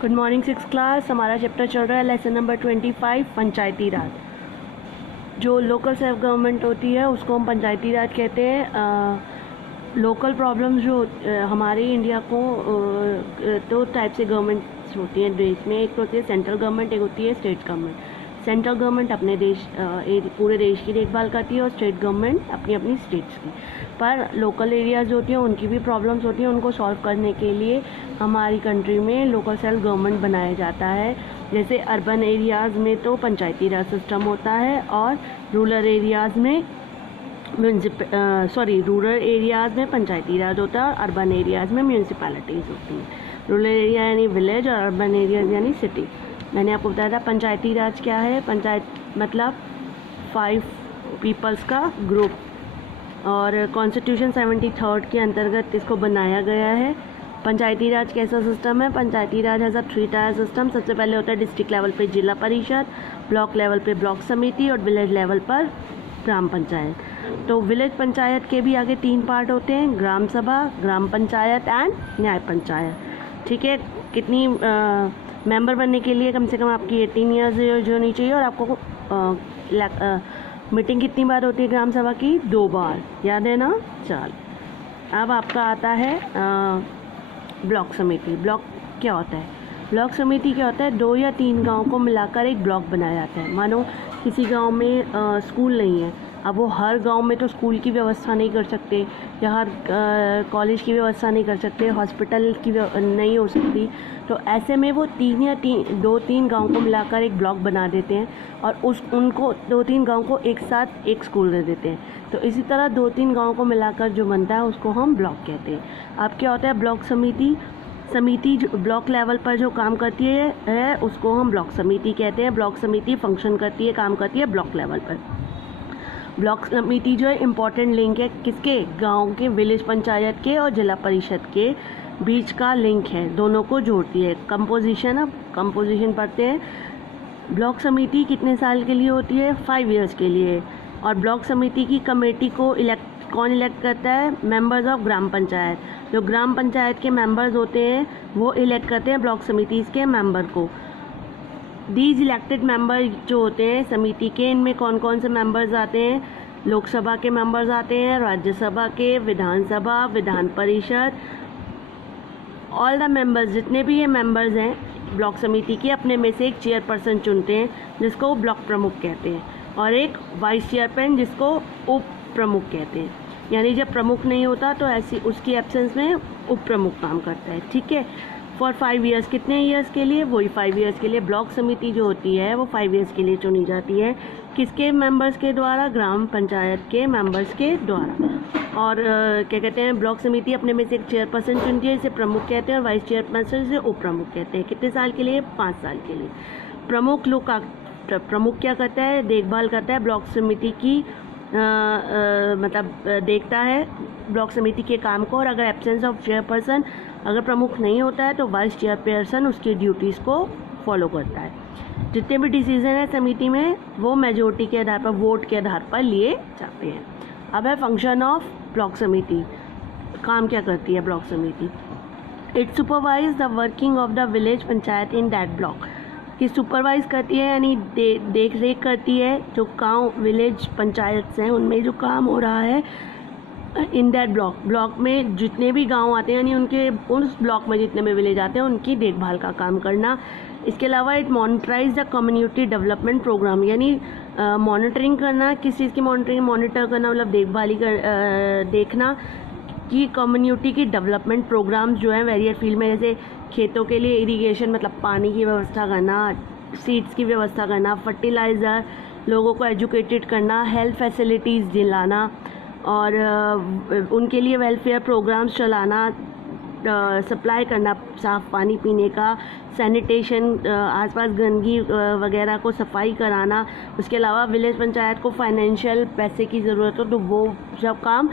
Good morning six class. हमारा chapter चल रहा है लेसन नंबर 25 पंचायती राज। जो लोकल सेल्फ गवर्नमेंट होती है उसको हम पंचायती राज कहते हैं। लोकल प्रॉब्लम्स जो हमारे इंडिया को दो टाइप से गवर्नमेंट्स होती हैं देश में। एक तो होती है सेंट्रल गवर्नमेंट, एक होती है स्टेट गवर्नमेंट। सेंट्रल गवर्नमेंट अपने पूरे देश की देखभाल करती है और स्टेट गवर्नमेंट अपनी अपनी स्टेट्स की। पर लोकल एरियाज़ होती हैं उनकी भी प्रॉब्लम्स होती हैं, उनको सॉल्व करने के लिए हमारी कंट्री में लोकल सेल्फ गवर्नमेंट बनाया जाता है। जैसे अर्बन एरियाज़ में तो पंचायती राज सिस्टम होता है और रूरल एरियाज़ में रूरल एरियाज़ में पंचायती राज होता है और अर्बन एरियाज़ में म्यूनसिपैलिटीज़ होती हैं। रूरल एरिया यानी विलेज और अर्बन एरियाज़ यानी सिटी। मैंने आपको बताया था पंचायती राज क्या है। पंचायत मतलब 5 पीपल्स का ग्रुप और कॉन्स्टिट्यूशन 73 के अंतर्गत इसको बनाया गया है। पंचायती राज कैसा सिस्टम है? पंचायती राज हैज़ अ 3 टायर सिस्टम। सबसे पहले होता है डिस्ट्रिक्ट लेवल पे जिला परिषद, ब्लॉक लेवल पे ब्लॉक समिति और विलेज लेवल पर ग्राम पंचायत। तो विलेज पंचायत के भी आगे 3 पार्ट होते हैं, ग्राम सभा, ग्राम पंचायत एंड न्याय पंचायत। ठीक है। कितनी मेंबर बनने के लिए कम से कम आपकी 18 ईयर्स एज होनी चाहिए और आपको मीटिंग कितनी बार होती है ग्राम सभा की? 2 बार। याद है ना? चल अब आपका आता है ब्लॉक समिति। ब्लॉक क्या होता है? ब्लॉक समिति क्या होता है? 2 या 3 गांव को मिलाकर एक ब्लॉक बनाया जाता है। मानो किसी गांव में स्कूल नहीं है, अब वो हर गांव में तो स्कूल की व्यवस्था नहीं कर सकते या हर कॉलेज की व्यवस्था नहीं कर सकते, हॉस्पिटल की नहीं हो सकती। तो ऐसे में वो 2-3 गांव को मिलाकर एक ब्लॉक बना देते हैं और उनको 2-3 गांव को एक साथ एक स्कूल दे देते हैं। तो इसी तरह 2-3 गांव को मिलाकर जो बनता है उसको हम ब्लॉक कहते हैं। अब क्या होता है? ब्लॉक समिति जो ब्लॉक लेवल पर जो काम करती है उसको हम ब्लॉक समिति कहते हैं। ब्लॉक समिति फंक्शन करती है, काम करती है ब्लॉक लेवल पर। ब्लॉक समिति जो है इम्पॉर्टेंट लिंक है किसके? गांव के, विलेज पंचायत के और जिला परिषद के बीच का लिंक है, दोनों को जोड़ती है। कंपोजिशन, अब कंपोजिशन पढ़ते हैं। ब्लॉक समिति कितने साल के लिए होती है? 5 ईयर्स के लिए। और ब्लॉक समिति की कमेटी को कौन इलेक्ट करता है? Members of gram panchayat. जो ग्राम पंचायत के मेंबर्स होते हैं वो इलेक्ट करते हैं ब्लॉक समिति के मेंबर को। दीज इलेक्टेड मेंबर जो होते हैं समिति के, इनमें कौन कौन से मेंबर्स आते हैं? लोकसभा के मेंबर्स आते हैं, राज्यसभा के, विधानसभा, Vidhan Parishad. All the members, जितने भी ये मेंबर्स हैं ब्लॉक समिति के, अपने में से एक चेयरपर्सन चुनते हैं जिसको ब्लॉक प्रमुख कहते हैं और एक वाइस चेयरमैन जिसको उप प्रमुख कहते हैं। यानी जब प्रमुख नहीं होता तो ऐसी उसकी एब्सेंस में उप प्रमुख काम करता है। ठीक है। For 5 years. कितने ईयर्स के लिए? वही 5 ईयर्स के लिए। ब्लॉक समिति जो होती है वो 5 ईयर्स के लिए चुनी जाती है। किसके मेंबर्स के द्वारा? ग्राम पंचायत के मेंबर्स के द्वारा। और क्या कहते हैं? ब्लॉक समिति अपने में से एक चेयरपर्सन चुनती है, इसे प्रमुख कहते हैं, और वाइस चेयरपर्सन इसे उप प्रमुख कहते हैं। कितने साल के लिए? 5 साल के लिए। प्रमुख क्या करता है? देखभाल करता है ब्लॉक समिति की, देखता है ब्लॉक समिति के काम को। और अगर एब्सेंस ऑफ चेयरपर्सन, अगर प्रमुख नहीं होता है तो वाइस चेयरपर्सन उसकी ड्यूटीज़ को फॉलो करता है। जितने भी डिसीजन है समिति में वो मेजोरिटी के आधार पर, वोट के आधार पर लिए जाते हैं। अब है फंक्शन ऑफ ब्लॉक समिति। काम क्या करती है ब्लॉक समिति? It supervise the working of the village panchayat in that block. कि सुपरवाइज करती है यानी देख रेख करती है जो गांव विलेज पंचायत हैं उनमें जो काम हो रहा है इन दैट ब्लॉक में जितने भी गांव आते हैं यानी उनके उस ब्लॉक में जितने भी विलेज आते हैं उनकी देखभाल का काम करना। इसके अलावा it monitorise the community development programme. यानी मॉनिटरिंग करना। किस चीज़ की मॉनिटरिंग? मॉनिटर करना मतलब देखना कि कम्युनिटी की डेवलपमेंट प्रोग्राम्स जो हैं वेरियर फील्ड में, जैसे खेतों के लिए इरिगेशन मतलब पानी की व्यवस्था करना, सीड्स की व्यवस्था करना, फर्टिलाइज़र, लोगों को एजुकेटेड करना, हेल्थ फैसिलिटीज़ दिलाना और उनके लिए वेलफेयर प्रोग्राम्स चलाना, सप्लाई करना साफ़ पानी पीने का, सैनिटेशन, आसपास गंदगी वगैरह को सफाई कराना। उसके अलावा विलेज पंचायत को फाइनेंशियल पैसे की ज़रूरत हो तो वो सब काम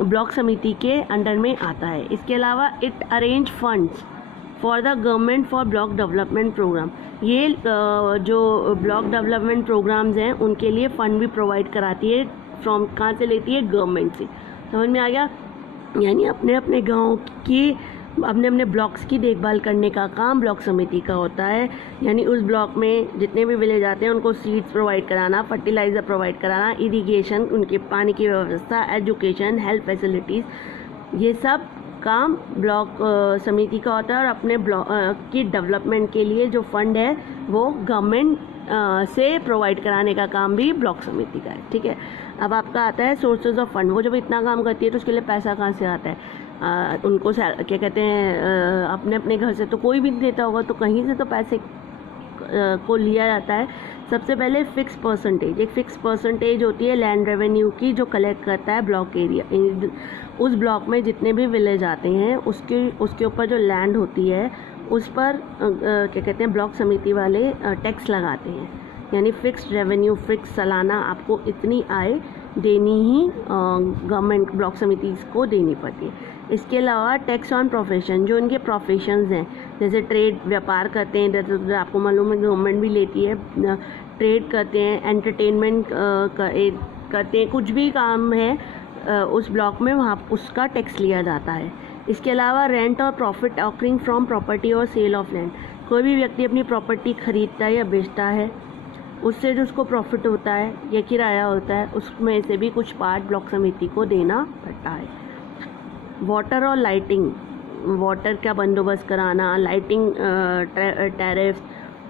ब्लॉक समिति के अंडर में आता है। इसके अलावा it arrange funds for the government for block development program. ये जो ब्लॉक डेवलपमेंट प्रोग्राम्स हैं उनके लिए फ़ंड भी प्रोवाइड कराती है। फ्रॉम कहाँ से लेती है? गवर्नमेंट से। समझ में आ गया? यानी अपने अपने गांव की अपने अपने ब्लॉक्स की देखभाल करने का काम ब्लॉक समिति का होता है। यानी उस ब्लॉक में जितने भी विलेज आते हैं उनको सीड्स प्रोवाइड कराना, फर्टिलाइज़र प्रोवाइड कराना, इरिगेशन, उनके पानी की व्यवस्था, एजुकेशन, हेल्थ फैसिलिटीज़, ये सब काम ब्लॉक समिति का होता है। और अपने ब्लॉक की डेवलपमेंट के लिए जो फंड है वो गवर्नमेंट से प्रोवाइड कराने का काम भी ब्लॉक समिति का है। ठीक है, अब आपका आता है सोर्सेज ऑफ फंड। वो जब इतना काम करती है तो उसके लिए पैसा कहाँ से आता है? उनको क्या कहते हैं, अपने अपने घर से तो कोई भी देता होगा, तो कहीं से तो पैसे को लिया जाता है। सबसे पहले फिक्स परसेंटेज, एक फिक्स परसेंटेज होती है लैंड रेवेन्यू की, जो कलेक्ट करता है ब्लॉक एरिया। उस ब्लॉक में जितने भी विलेज आते हैं उसके ऊपर जो लैंड होती है उस पर क्या कहते हैं, ब्लॉक समिति वाले टैक्स लगाते हैं। यानी फिक्स्ड रेवेन्यू, फिक्स सालाना आपको इतनी आय देनी ही गवर्नमेंट ब्लॉक समिति को देनी पड़ती है। इसके अलावा टैक्स ऑन प्रोफेशन, जो इनके प्रोफेशंस हैं, जैसे ट्रेड, व्यापार करते हैं, जैसे आपको मालूम है गवर्नमेंट भी लेती है, ट्रेड करते हैं, एंटरटेनमेंट करते हैं, कुछ भी काम है उस ब्लॉक में, वहाँ उसका टैक्स लिया जाता है। इसके अलावा रेंट और प्रॉफिट ऑकरिंग फ्रॉम प्रॉपर्टी और सेल ऑफ लैंड, कोई भी व्यक्ति अपनी प्रॉपर्टी खरीदता है या बेचता है, उससे जो उसको प्रॉफिट होता है या किराया होता है, उसमें से भी कुछ पार्ट ब्लॉक समिति को देना पड़ता है। वाटर और लाइटिंग, वाटर का बंदोबस्त कराना, लाइटिंग टैरिफ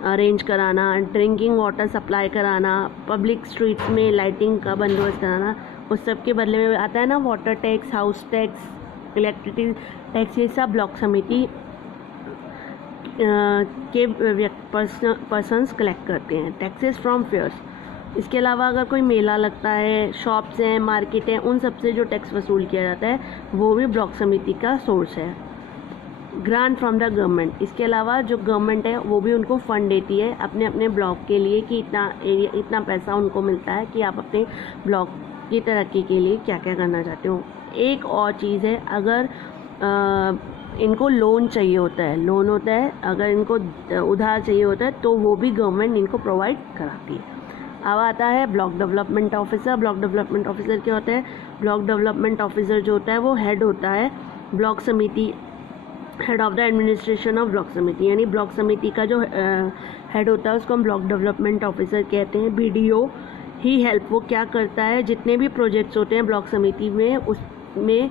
अरेंज कराना, ड्रिंकिंग वाटर सप्लाई कराना, पब्लिक स्ट्रीट्स में लाइटिंग का बंदोबस्त कराना, उस सब के बदले में आता है ना water tax, house tax, electricity tax, ये सब ब्लॉक समिति के पर्सन्स कलेक्ट करते हैं। टैक्सेस फ्रॉम फेयर्स, इसके अलावा अगर कोई मेला लगता है, शॉप्स हैं, मार्केट हैं, उन सब से जो टैक्स वसूल किया जाता है वो भी ब्लॉक समिति का सोर्स है। ग्रांट फ्रॉम द गवर्नमेंट, इसके अलावा जो गवर्नमेंट है वो भी उनको फंड देती है अपने अपने ब्लॉक के लिए कि इतना पैसा उनको मिलता है कि आप अपने ब्लॉक की तरक्की के लिए क्या क्या करना चाहते हो। एक और चीज़ है, अगर इनको लोन चाहिए होता है, लोन होता है, अगर इनको उधार चाहिए होता है तो वो भी गवर्नमेंट इनको प्रोवाइड कराती है। अब आता है block development officer. Block development officer क्या होता है? ब्लॉक डेवलपमेंट ऑफिसर जो होता है वो हेड होता है ब्लॉक समिति, head of the administration of block समिति। यानी ब्लॉक समिति का जो हेड होता है उसको हम ब्लॉक डेवलपमेंट ऑफिसर कहते हैं। बीडीओ ही हेल्प, वो क्या करता है, जितने भी प्रोजेक्ट्स होते हैं ब्लॉक समिति में उसमें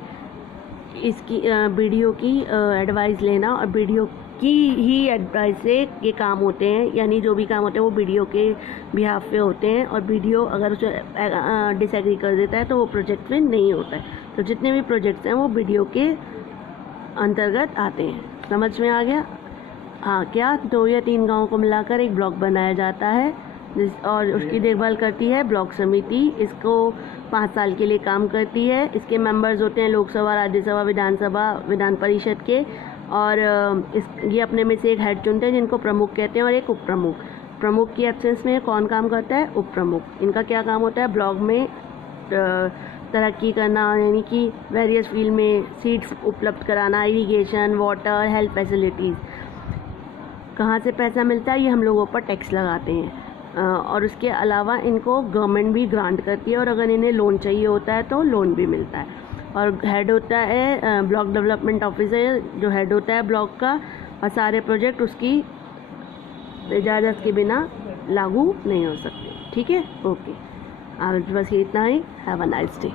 इसकी बीडीओ की एडवाइस लेना, और बीडीओ की ही एडवाइस से ये काम होते हैं। यानी जो भी काम होते हैं वो बीडीओ के बिहाफ पे होते हैं, और बीडीओ अगर उसे डिसएग्री कर देता है तो वो प्रोजेक्ट फिर नहीं होता है। तो जितने भी प्रोजेक्ट्स हैं वो बीडीओ के अंतर्गत आते हैं। समझ में आ गया? हाँ, क्या 2 या 3 गाँव को मिलाकर एक ब्लॉक बनाया जाता है और उसकी देखभाल करती है ब्लॉक समिति। इसको 5 साल के लिए काम करती है। इसके मेंबर्स होते हैं लोकसभा, राज्यसभा, विधानसभा, विधान परिषद के, और ये अपने में से एक हेड चुनते हैं जिनको प्रमुख कहते हैं, और एक उप प्रमुख। प्रमुख की एब्सेंस में कौन काम करता है? उप प्रमुख। इनका क्या काम होता है? ब्लॉक में तरक्की करना, यानी कि वेरियस फील्ड में सीट्स उपलब्ध कराना, इरिगेशन, वाटर, हेल्थ फैसिलिटीज़। कहाँ से पैसा मिलता है? ये हम लोगों पर टैक्स लगाते हैं। और उसके अलावा इनको गवर्नमेंट भी ग्रांट करती है, और अगर इन्हें लोन चाहिए होता है तो लोन भी मिलता है। और हेड होता है ब्लॉक डेवलपमेंट ऑफिसर, जो हेड होता है ब्लॉक का, और सारे प्रोजेक्ट उसकी इजाज़त के बिना लागू नहीं हो सकते। ठीक है, ओके, आज बस इतना ही। Have a nice day.